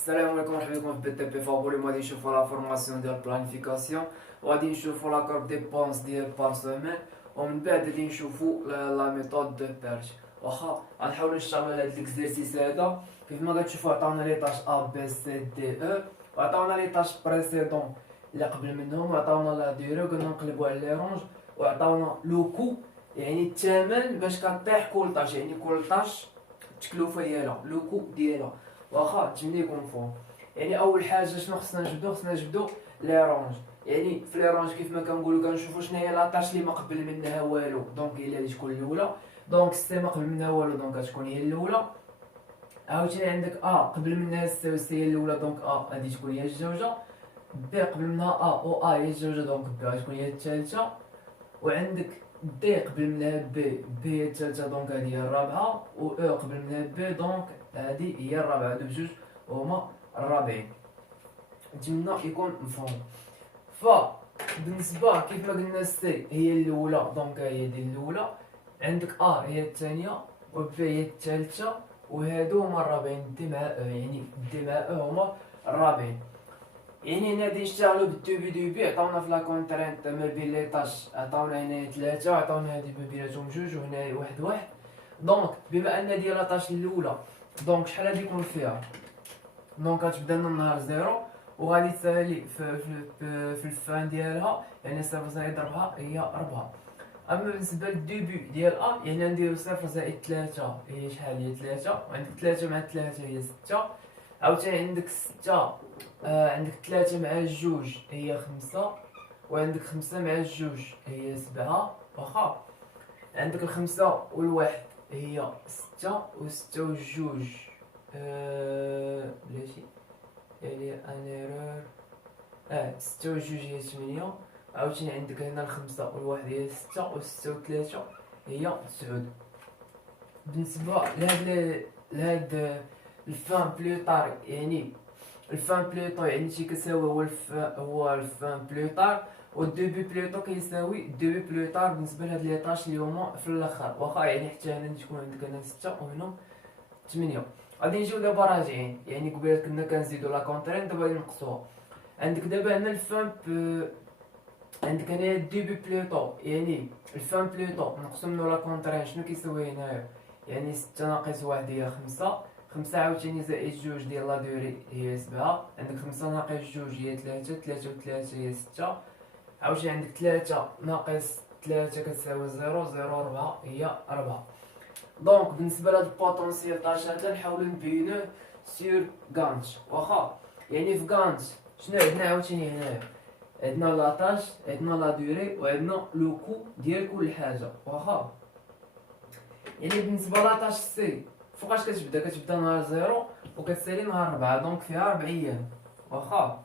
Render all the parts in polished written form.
السلام عليكم، مرحبا بكم في بي تي بي فابوري. غادي نشوفو لا فورماسيون ديال بلانيفيكاسيون، وغادي نشوفو لا كورب ديبونس ديال بار سومين، ومن بعد غادي نشوفو لا ميثود دو بيرج. واخا غنحاولو نشتغلو على هاد ليكزيرسيس هذا. كيف ما كتشوفو عطاونا لي تاش ا بي سي دي او، وعطاونا لي تاش بريسيدون اللي قبل منهم، وعطاونا لا ديرو قلنا نقلبو على لي رونج، وعطاونا لو كو يعني الثمن باش كطيح كل طاش، يعني كل طاش التكلفه ديالها لو كو ديالها. واخا تمني كونفون. يعني اول حاجه شنو خصنا نجبدو لي رونج. يعني في لي رونج كيف ما كنقولوا كنشوفوا شنو هي لاطاش اللي ما قبل منها والو، دونك هي اللي تكون الاولى. دونك سي ما قبل منها والو، دونك غتكون هي الاولى. عاوتاني عندك قبل منها سي هي الاولى، دونك غادي تكون هي الجوجه. بي قبل منها و هي الجوجه، دونك بي غتكون هي الثالثه. وعندك دي قبل منها بي هي الثالثه، دونك هذه هي الرابعه. و او قبل منها بي، دونك هذه هي الرابعه. هادو بجوج هما الرابعين. نتمنى يكون مفهوم. بالنسبه كيف ما قلنا سي هي الاولى، دونك هي دي الاولى. عندك هي الثانيه، و بي هي الثالثه، وهادو هما الرابعين. دي مع يعني دي مع هما الرابعين. يعني هنا غادي نشتغلو بالدوبي عطاونا في لا كونترينت ما بين لي طاش، عطاونا هنايا 3، عطاونا هادي ما بيناتهم 2، وهنايا 1. دونك بما ان هادي لاطاش الاولى، دونك شحال غادي يكون فيها؟ دونك غتبدا لنا النهار 0، وغادي تسالي في الفان ديالها، يعني 0 زائد 4 هي 4. اما بالنسبه للدوبي ديال يعني نديرو 0 زائد 3 هي شحال؟ هي 3. وعندك 3 مع 3 هي 6. عاوتاني عندك 6 عندك 3 مع جوج هي 5. وعندك 5 مع جوج هي 7. واخا عندك الخمسة والواحد هي 6، و6 والجوج بلاتي يعني ان ايرور 6 والجوج هي 8. عاوتاني عندك هنا الخمسة والواحد هي 6، و6 و3 هي 9. بالنسبة لهاد الفان بلوطار، يعني الفان بلوطو يعني كيساوي هو الفان بلوطار، والدوبي بلوطو كيساوي دوبي بلوطار بالنسبه لهاد لي طاش اللي هما في الاخر. واخا يعني حتى هنا تكون عندك هنا 6 وهنا 8. غادي نجيو دابا راجعين، يعني قبيله كنا كنزيدو لا كونترين، دابا غادي نقصوها. عندك دابا هنا الفان عندك هنايا الدوبي بلوطو، يعني الفان بلوطو نقصو منو لا كونترين شنو كيساوي هنايا؟ يعني 6 ناقص 1 هي 5. 5 عاوتاني زائد جوج ديال لا دوري هي 7. عندك 5 ناقص جوج هي 3. 3 و 3 هي 6. عاوتاني عندك 3 ناقص 3 كتساوي 0. 0 و 4 هي 4. دونك بالنسبه لهاد البوتونسيال طاش هذا نحاولو نبينوه سور غانت. واخا يعني في غانت شنو عندنا عاوتاني هنايا؟ عندنا لاطاش، عندنا لا دوري، وعندنا لو كو ديال كل حاجه. واخا يعني بالنسبه لاطاش سي فوقاش كتبدا نهار 0 وكتسالي نهار 4، دونك فيها 4 ايام. واخا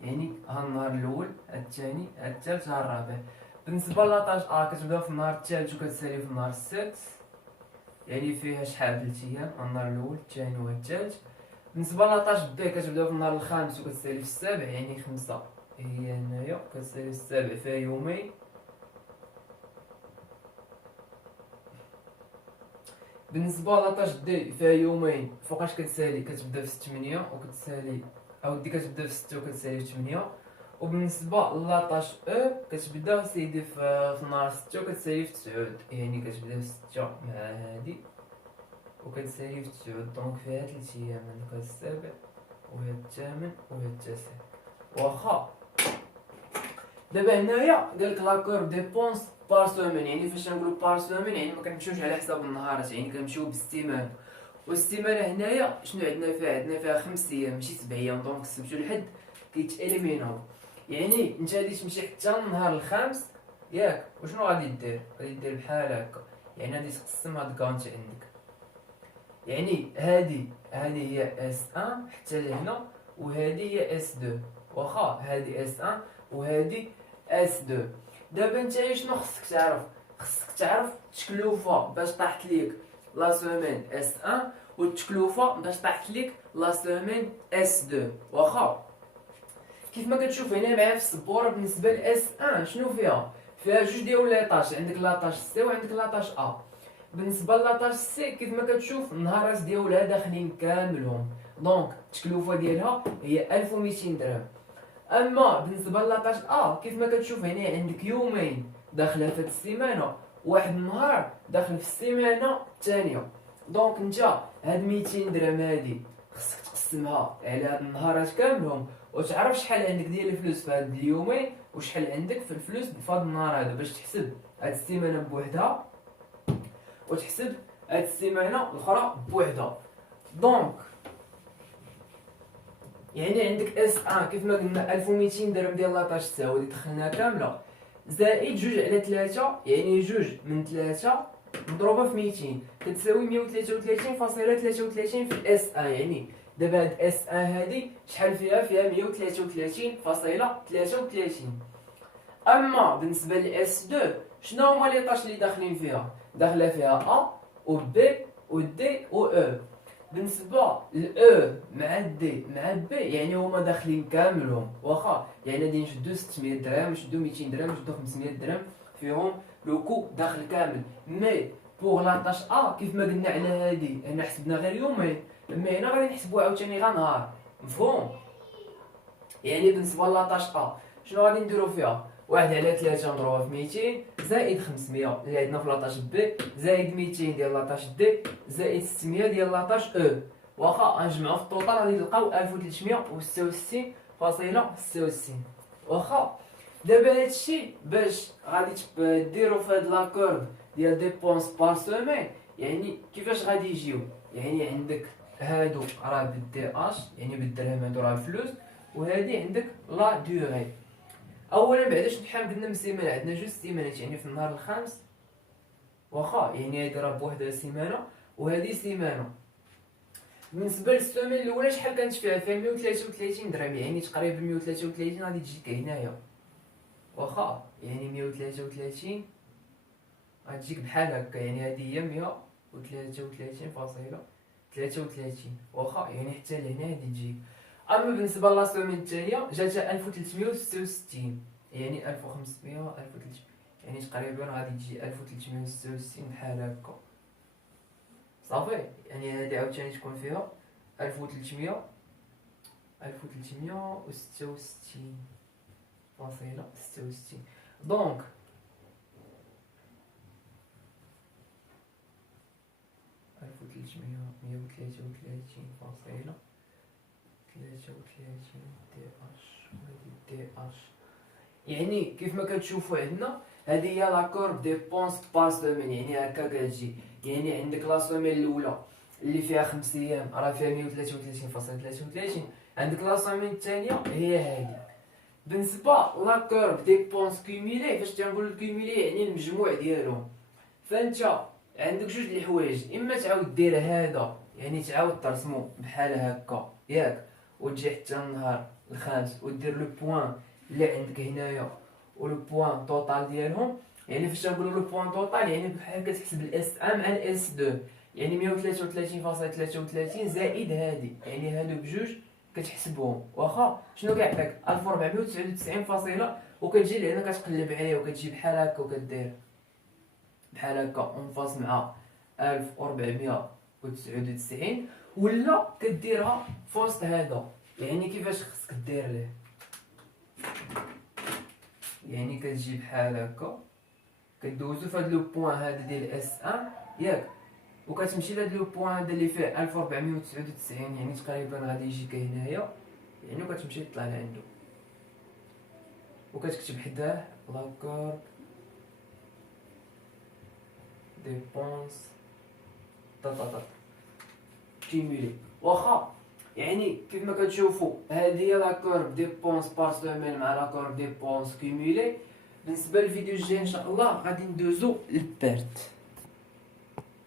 يعني ها النهار الاول، ها الثاني، ها الثالث، ها الرابع. بالنسبه لاطاش كتبدا في النهار الثالث وكتسالي في النهار السادس، يعني فيها شحال؟ 3 ايام. النهار الاول، الثاني والثالث. بالنسبه لاطاش بي كتبدا في النهار الخامس وكتسالي في السابع، يعني 5 هي هنايا كتسالي في السابع فيها يومين. بالنسبه لاطاش دي فيها يومين. فوقاش كتسالي؟ كتبدا في 8 وكتسالي دي كتبدا في 6 وكتسالي في 8. وبالنسبه لاطاش او كتبدا سيدي في نهار 6 وكتسالي في 9، يعني كتبدا في 6 مع هادي وكتسالي في 9. دونك فيها 3 ايام. عندك هاد السابع وهاد الثامن وهاد التاسع. واخا دابا هنايا قالك لا كورب ديبونس بار سومين، يعني فاش نقولو بار سومين يعني ما كنمشيوش على حساب النهارات، يعني كنمشيو بالسيمانه. والسيمانه هنايا شنو عندنا فيها؟ عندنا فيها 5 ايام ماشي 7 ايام. دونك السبت والحد كيتاليميناو، يعني انت غادي تمشي حتى النهار الخامس ياك. وشنو غادي دير؟ غادي دير بحال هكا، يعني غادي تقسم هاد كانت عندك، يعني هادي هي اس 1 حتى لهنا، وهادي هي اس 2. واخا هادي اس 1 وهادي اس 2. دابا نتايا شنو خصك تعرف؟ خصك تعرف التكلفه باش طاحت ليك لا سومين اس 1، والتكلفه باش طاحت ليك لا سومين اس 2. واخا كيف ما كتشوف هنا معايا في السبوره، بالنسبه لاس 1 شنو فيها؟ فيها جوج ديال لاطاش، عندك لاطاش سي وعندك لاطاش بالنسبه لاطاش سي كيف ما كتشوف النهارات ديالها داخلين كاملهم. دونك التكلفه ديالها هي 1200 درهم. اما بالنسبه لاطاش كيف ما كتشوف هنا عندك يومين داخله في هاد السيمانه، واحد النهار داخل في السيمانه الثانيه. دونك انت هاد 200 درهم هادي خصك تقسمها على هاد النهارات كاملهم، وتعرف شحال عندك ديال الفلوس في هاد اليومين وشحال عندك في الفلوس في هاد النهار هذا، باش تحسب هاد السيمانه بوحدها وتحسب هاد السيمانه الاخرى بوحدها. دونك يعني عندك اس كيف ما قلنا 1200 درهم ديال لاطاش تساوي اللي دخلناها كامله، زائد 2 على 3 يعني 2 من 3 مضروبه في 200 كتساوي 133.33 في الاس يعني دابا هاد اس هادي شحال فيها 133.33. اما بالنسبه لاس 2 شنو هما لي طاش اللي داخلين فيها؟ داخله فيها و بي و دي و او. بالنسبه لاو مع دي مع بي يعني هما داخلين كاملهم، واخا يعني غادي نشدو 600 درهم نشدو 200 درهم نشدو 500 درهم فيهم لو كو داخل كامل. مي بوغ لاطاش كيف ما قلنا على هادي هنا حسبنا غير يومين، اما هنا غادي نحسبوها عاوتاني غير نهار. مفهوم؟ يعني بالنسبه لاطاش شنو غادي نديرو فيها؟ 1 على 3 نضربوها في 200 زائد 500 اللي عندنا في لاطاش بي زائد 200 ديال لاطاش دي زائد 600 ديال لاطاش او، واخا غنجمعو في الطوطال غادي نلقاو 1366.66. واخا دابا هادشي باش غادي ديرو في هاد لاكورد ديال ديبونس بار سومين، يعني كيفاش غادي يجيو؟ يعني عندك هادو راه بالدي اش يعني بالدرهم هادو راه الفلوس، وهادي عندك لا دوغي. اولا بعدا شحال قلنا من سيمانه؟ عندنا جوج سيمانات يعني في النهار الخامس، واخا يعني هادي راه بوحدها سيمانه وهادي سيمانه. بالنسبه للسومين الاولى شحال كانت فيها 133 درهم يعني تقريبا 133 غادي تجيك هنايا، واخا يعني 133 غتجيك بحال هكا، يعني هادي هي 133.33 واخا يعني حتى لهنا هادي تجيك. اما بالنسبه للسومين الثانيه جاتها 1366 يعني 1500 1300 يعني تقريبا غادي تجي 1366 بحال هكا صافي. يعني هادي عاوتاني تكون فيها 1366.66. دونك 1333.33 دي اش وهادي دي اش. يعني كيف ما كتشوفوا عندنا هذه هي لاكور ديبونس بار سومين، يعني هكا كتجي. يعني عندك لا سومين الاولى اللي فيها 5 ايام راه فيها 133.33، عندك لا سومين الثانيه هي هذه. بالنسبه لاكور ديبونس كوميلي، فاش تنقول كوميلي يعني المجموع ديالهم، فانت عندك جوج د الحوايج، اما تعاود دير هذا يعني تعاود ترسمو بحال هكا ياك، وتجي حتى النهار الخامس ودير لو بوين اللي عندك هنايا و لو بوين طوطال ديالهم. يعني فاش تنقولوا لو بوين طوطال يعني بحال كتحسب الاس ا مع الاس 2 يعني 133.33 زائد هادي، يعني هادو بجوج كتحسبهم. واخا شنو كيعطيك 1499 وكتجي لهنا كتقلب عليه وكتجي بحال هكا وكدير بحال هكا اونفاس مع 1499 ولا كديرها فوسط هذا. يعني كيفاش خصك دير ليه؟ يعني كتجي بحال هكا كدوزو فهاد لو بوين هذا ديال اس ان ياك، وكتمشي لهاد لو بوين هذا اللي فيه 1499 يعني تقريبا غادي يجيك هنايا، يعني وكتمشي تطلع لعندو وكتكتب حداه لاكور ديبونس كيمولي. واخا يعني كيف ما كتشوفوا هذه هي لاكور ديبونس بار سومين مع لاكور ديبونس كيمولي. بالنسبه للفيديو الجاي ان شاء الله غادي ندوزو للبيرت.